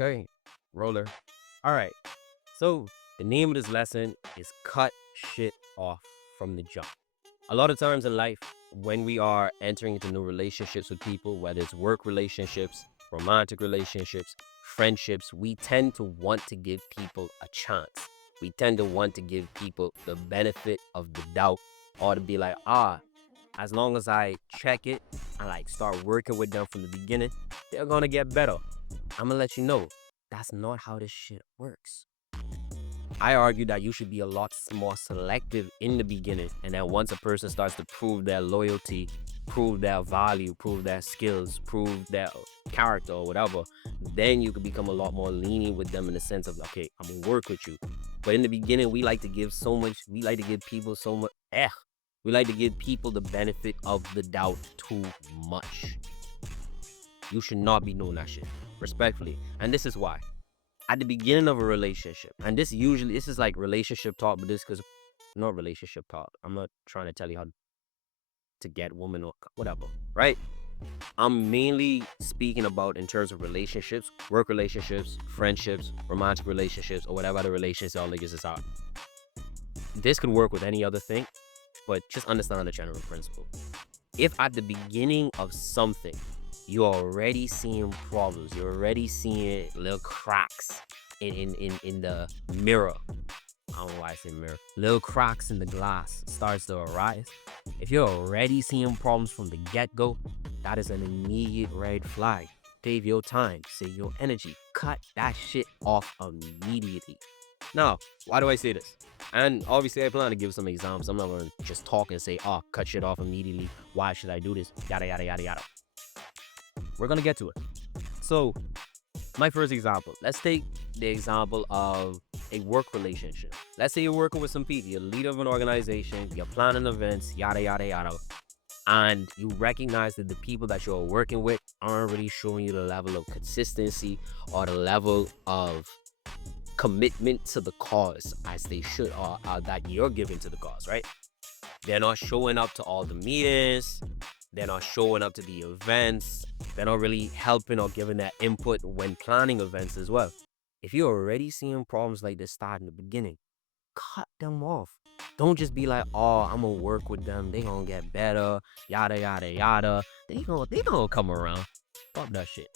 Okay, roller. All right. So the name of this lesson is cut shit off from the jump. A lot of times in life, when we are entering into new relationships with people, whether it's work relationships, romantic relationships, friendships, we tend to want to give people a chance. We tend to want to give people the benefit of the doubt, or to be like, as long as I check it and like start working with them from the beginning, they're gonna get better. I'm gonna let you know that's not how this shit works. I argue that you should be a lot more selective in the beginning, and then once a person starts to prove their loyalty, prove their value, prove their skills, prove their character or whatever, then you can become a lot more lenient with them in the sense of, okay, I'm gonna work with you. But in the beginning, we like to give so much, we like to give people so much, we like to give people the benefit of the doubt too much. You should not be doing that shit, respectfully. And this is why. At the beginning of a relationship, and this is like relationship talk, but this because not relationship talk. I'm not trying to tell you how to get women or whatever, right? I'm mainly speaking about in terms of relationships, work relationships, friendships, romantic relationships, or whatever other relationships y'all niggas is out. This could work with any other thing, but just understand the general principle. If at the beginning of something, you're already seeing problems, you're already seeing little cracks in the mirror. I don't know why I say mirror. Little cracks in the glass starts to arise. If you're already seeing problems from the get-go, that is an immediate red flag. Save your time, save your energy. Cut that shit off immediately. Now, why do I say this? And obviously, I plan to give some examples. I'm not going to just talk and say, cut shit off immediately. Why should I do this? Yada, yada, yada, yada. We're going to get to it. So, my first example. Let's take the example of a work relationship. Let's say you're working with some people. You're the leader of an organization. You're planning events, yada, yada, yada. And you recognize that the people that you're working with aren't really showing you the level of consistency or the level of commitment to the cause as they should, or that you're giving to the cause, right? They're not showing up to all the meetings. They're not showing up to the events. They're not really helping or giving their input when planning events as well. If you're already seeing problems like this start in the beginning, cut them off. Don't just be like, I'm gonna work with them. They gonna get better, yada, yada, yada. They gonna come around. Fuck that shit.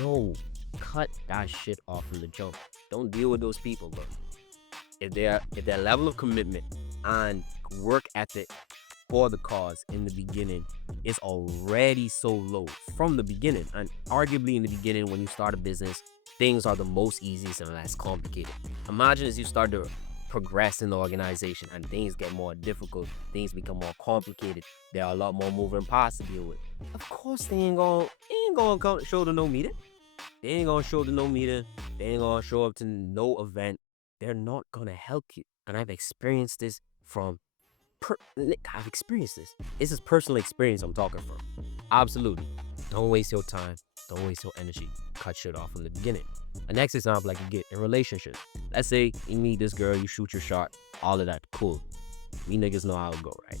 No, cut that shit off from the jump. Don't deal with those people, bro. If their level of commitment and work ethic for the cause in the beginning is already so low from the beginning, and arguably in the beginning when you start a business, things are the most easiest and less complicated. Imagine as you start to progress in the organization and things get more difficult, things become more complicated, there are a lot more moving parts to deal with. Of course they ain't gonna show to no meeting. They ain't gonna show to no meeting. They ain't gonna show up to no event. They're not gonna help you. And I've experienced this from I've experienced this. This is personal experience I'm talking from. Absolutely. Don't waste your time. Don't waste your energy. Cut shit off from the beginning. A next example I could get in relationships. Let's say you meet this girl, you shoot your shot, all of that. Cool. We niggas know how it go, right?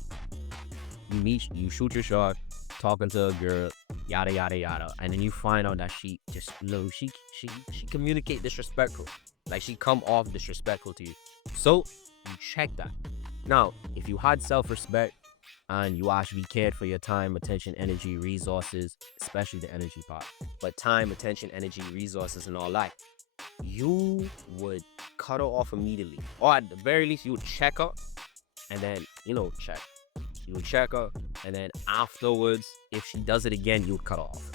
You shoot your shot, talking to a girl, yada yada yada, and then you find out that she just she communicate disrespectful. Like she come off disrespectful to you. So you check that. Now, if you had self-respect and you actually cared for your time, attention, energy, resources, especially the energy part, but time, attention, energy, resources, and all that, you would cut her off immediately. Or at the very least, you would check her and then, check. You would check her, and then afterwards, if she does it again, you would cut her off.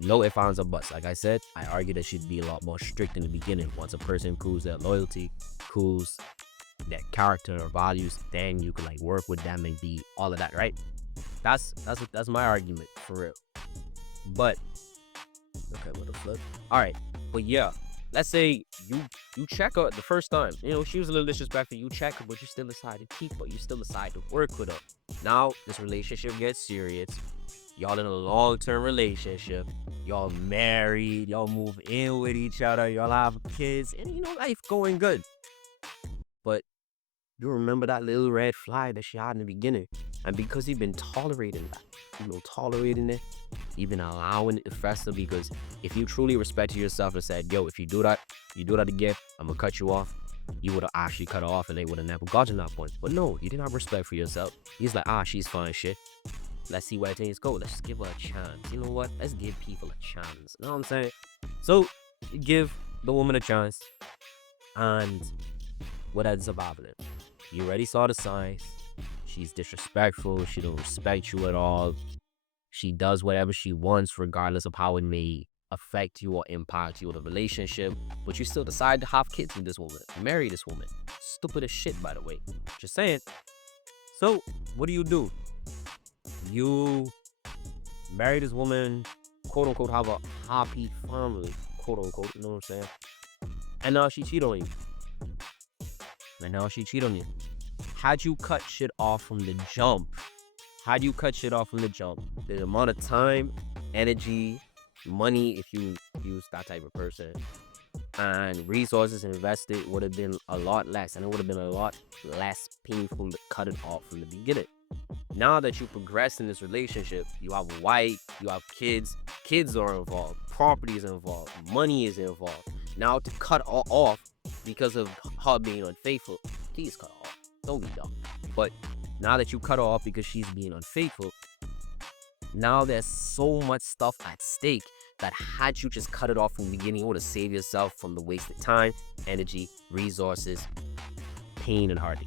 No ifs, ands, or buts. Like I said, I argue that she'd be a lot more strict in the beginning. Once a person proves their loyalty, proves their character or values, then you can like work with them and be all of that, right? That's my argument for real. But okay, what the flip? All right, but yeah, let's say you check her the first time. She was a little disrespectful. You check her, but you still decide to keep her. You still decide to work with her. Now this relationship gets serious. Y'all in a long-term relationship. Y'all married. Y'all move in with each other. Y'all have kids, and life going good. But you remember that little red flag that she had in the beginning, and because you've been tolerating that, tolerating it, You've been allowing it to fester because if you truly respected yourself and said, yo, if you do that again, I'm gonna cut you off, you would have actually cut her off and they would have never gotten that point. But no, you didn't have respect for yourself. He's like, she's fine, shit. Let's see where things go. Let's give her a chance. You know what? Let's give people a chance. You know what I'm saying? So, you give the woman a chance, and what ends up happening? You already saw the signs. She's disrespectful. She don't respect you at all. She does whatever she wants, regardless of how it may affect you or impact you in a relationship. But you still decide to have kids with this woman, marry this woman. Stupid as shit, by the way. Just saying. So, what do? You marry this woman, quote unquote, have a happy family, quote unquote. You know what I'm saying? And now she cheat on you. Had you cut shit off from the jump, the amount of time, energy, money, if you use that type of person, and resources invested would have been a lot less, and it would have been a lot less painful to cut it off from the beginning. Now that you progress in this relationship, you have a wife, you have kids are involved, property is involved, money is involved. Now to cut off because of her being unfaithful, please cut her off. Don't be dumb. But now that you cut her off because she's being unfaithful, now there's so much stuff at stake that had you just cut it off from the beginning, you would have saved yourself from the wasted time, energy, resources, pain, and heartache.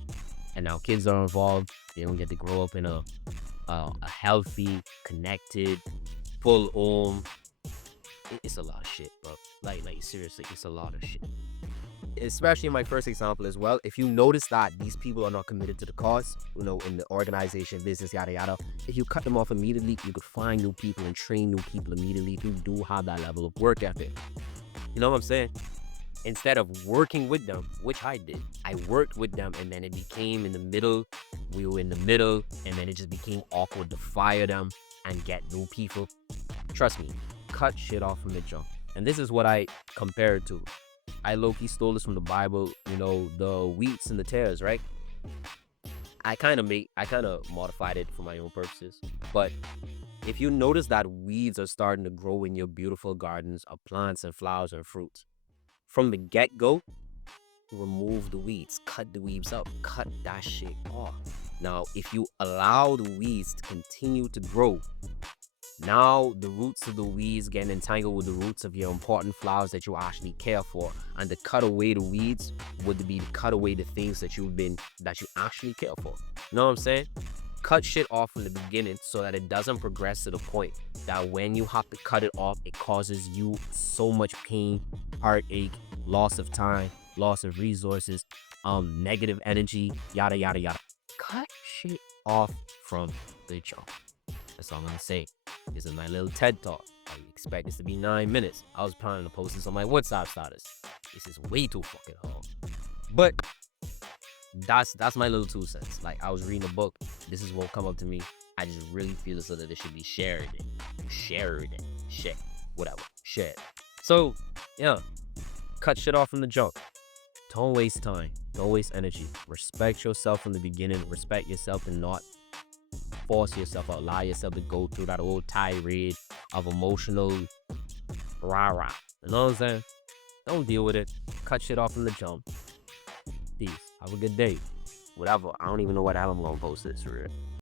And now kids are involved. They don't get to grow up in a healthy, connected, full home. It's a lot of shit, bro. Like seriously, it's a lot of shit. Especially in my first example as well, if you notice that these people are not committed to the cause, in the organization, business, yada yada, if you cut them off immediately, you could find new people and train new people immediately who do have that level of work ethic. You know what I'm saying? Instead of working with them, which I did, I worked with them, and then it became in the middle. We were in the middle, and then it just became awkward to fire them and get new people. Trust me, cut shit off from the jump. And this is what I compare it to. I low-key stole this from the Bible, the wheats and the tares, right? I kind of modified it for my own purposes. But if you notice that weeds are starting to grow in your beautiful gardens of plants and flowers and fruits, from the get-go, remove the weeds, cut the weeds out, cut that shit off. Now, if you allow the weeds to continue to grow, now the roots of the weeds get entangled with the roots of your important flowers that you actually care for, and to cut away the weeds would be to cut away the things that you actually care for. You know what I'm saying? Cut shit off from the beginning so that it doesn't progress to the point that when you have to cut it off, it causes you so much pain, heartache, loss of time, loss of resources, negative energy, yada yada yada. Cut shit off from the jump. That's all I'm gonna say. This is my little TED talk. I expect this to be 9 minutes. I was planning to post this on my WhatsApp status. This is way too fucking long. But that's my little 2 cents. Like, I was reading a book. This is what come up to me. I just really feel as though that it should be shared. Shit. Whatever. Shit. So, yeah. Cut shit off from the jump. Don't waste time. Don't waste energy. Respect yourself from the beginning. Respect yourself and not force yourself out. Allow yourself to go through that old tirade of emotional rah-rah. You know what I'm saying? Don't deal with it. Cut shit off from the jump. Peace. Have a good day. Whatever. I don't even know what album I'm gonna post this for real.